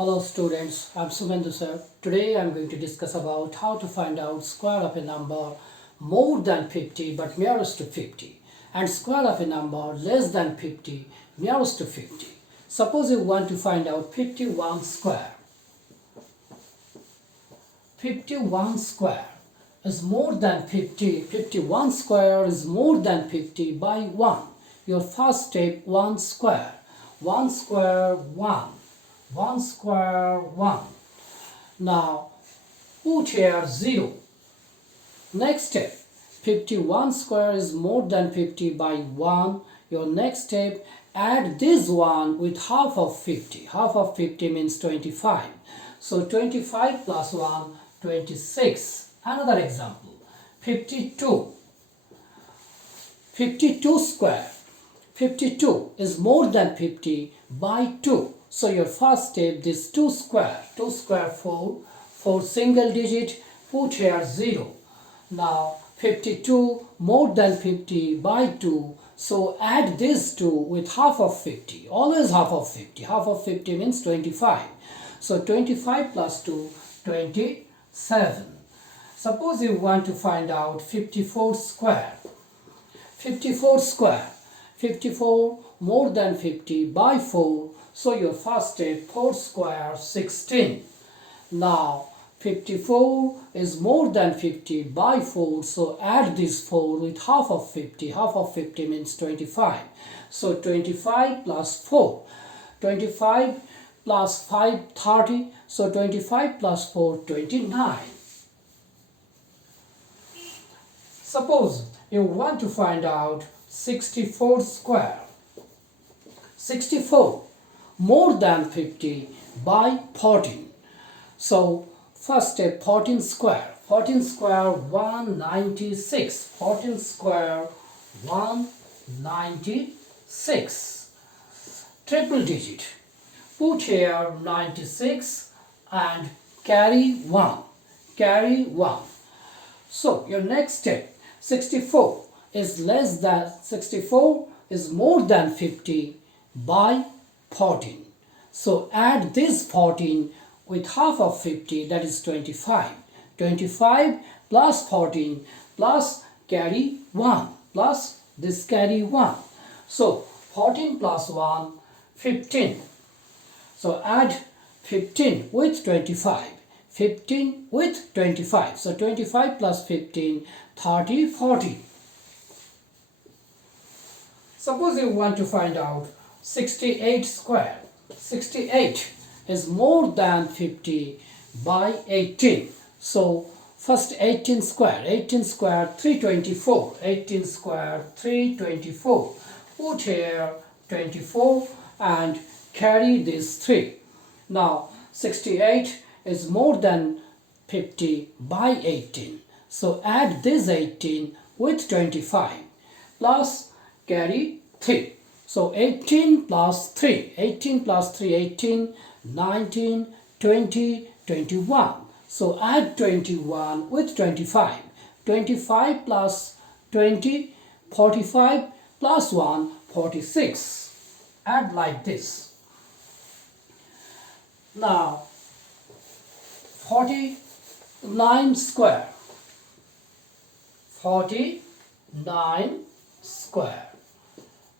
Hello students, I'm Sumendu sir. Today I'm going to discuss about how to find out square of a number more than 50 but nearest to 50 and square of a number less than 50 nearest to 50. Suppose you want to find out 51 square. 51 square is more than 50. 51 square is more than 50 by 1. Your first step, 1 square. 1 square, 1. 1 square, 1. Now, put here 0. Next step, 51 square is more than 50 by 1. Your next step, add this one with half of 50. Half of 50 means 25. So 25 plus 1, 26. Another example, 52. 52 square. 52 is more than 50 by 2. So your first step, this 2 square, 4 single digit, put here 0. Now 52 more than 50 by 2, so add this 2 with half of 50, always half of 50. Half of 50 means 25. So 25 plus 2, 27. Suppose you want to find out 54 square. 54 square. 54 more than 50 by 4. So your first step, 4 square, 16. Now 54 is more than 50 by 4. So add this 4 with half of 50. Half of 50 means 25. So 25 plus 4. 25 plus 5, 30. So 25 plus 4, 29. Suppose you want to find out 64 square. 64 more than 50 by 14. So first step, 14 square. 14 square, 196. 14 square, 196. Triple digit. Put here 96 and carry 1. Carry 1. So your next step, 64 is less than 64 is more than 50 by 14. So add this 14 with half of 50, that is 25. 25 plus 14 plus carry 1 plus this carry 1. So 14 plus 1, 15. So add 15 with 25. 15 with 25. So 25 plus 15, 30, 40. Suppose you want to find out 68 square. 68 is more than 50 by 18. So first 18 square. 18 square, 324. 18 square, 324. Put here 24 and carry this 3. Now 68 is more than 50 by 18. So add this 18 with 25 plus carry 3. So 18 plus 3, 18 plus 3, 18, 19, 20, 21. So add 21 with 25. 25 plus 20, 45 plus 1, 46. Add like this. Now 49 square. 49 square.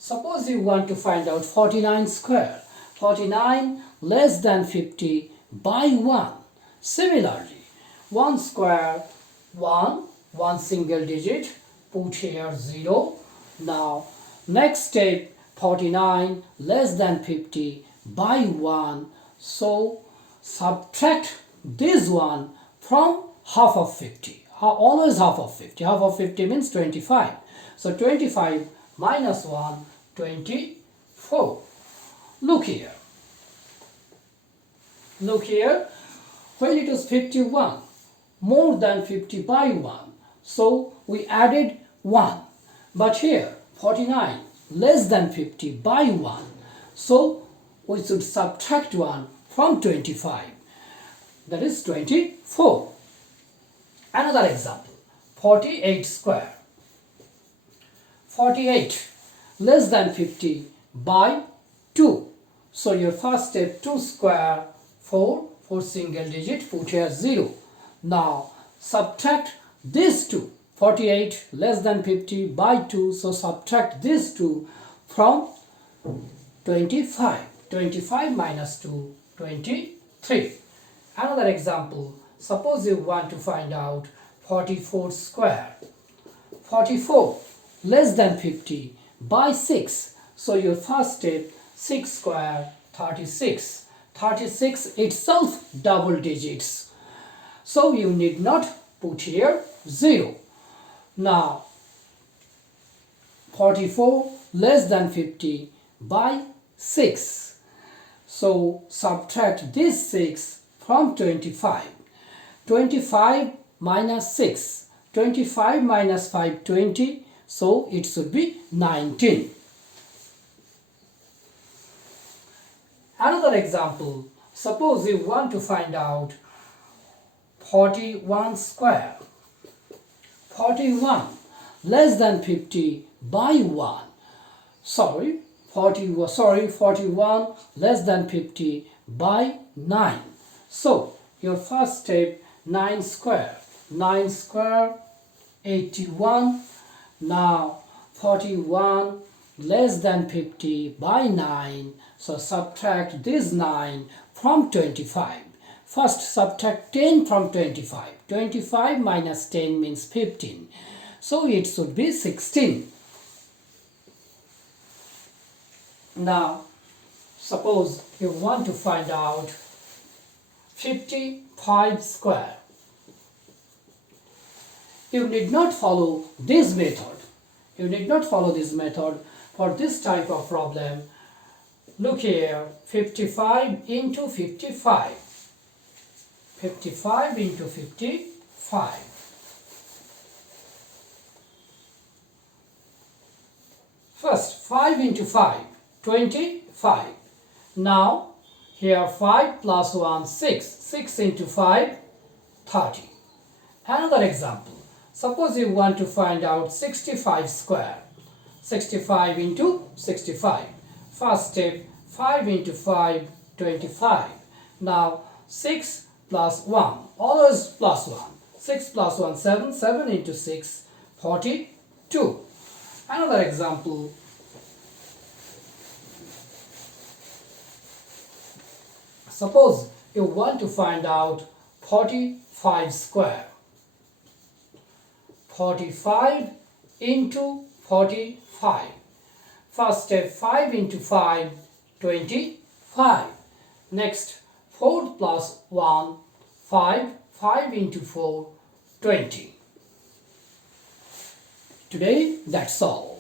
Suppose you want to find out 49 square. 49 less than 50 by 1. Similarly, 1 square, 1 single digit, put here 0. Now, next step, 49 less than 50 by 1. So, subtract this one from half of 50. Always half of 50. Half of 50 means 25. So, 25 minus 1, 24. Look here. Look here. When it is 51, more than 50 by 1. So we added 1. But here, 49, less than 50 by 1. So we should subtract 1 from 25. That is 24. Another example, 48 square. 48 less than 50 by 2. So your first step, 2 square, 4 single digit, put here 0. Now subtract these two, 48 less than 50 by 2, so subtract these two from 25. 25 minus 2, 23. Another example, suppose you want to find out 44 square. 44 less than 50 by 6. So your first step, 6 square, 36. 36 itself double digits. So you need not put here 0. Now 44 less than 50 by 6. So subtract this 6 from 25. 25 minus 6. 25 minus 5, 20. So it should be 19. Another example, suppose you want to find out 41 square. 41 less than 50 by 1. 41 less than 50 by 9. So your first step, 9 square. 9 square, 81. Now 41 less than 50 by 9. So subtract this 9 from 25. First subtract 10 from 25. 25 minus 10 means 15. So it should be 16. Now suppose you want to find out 55 square. You need not follow this method. You need not follow this method for this type of problem. Look here, 55 into 55. 55 into 55. First, 5 into 5, 25. Now, here 5 plus 1, 6. 6 into 5, 30. Another example. Suppose you want to find out 65 square. 65 into 65. First step, 5 into 5, 25. Now 6 plus 1, always plus 1. 6 plus 1, 7. 7 into 6, 42. Another example. Suppose you want to find out 45 square. 45 into 45. First step, 5 into 5, 25. Next, 4 plus 1, 5. 5 into 4, 20. Today, that's all.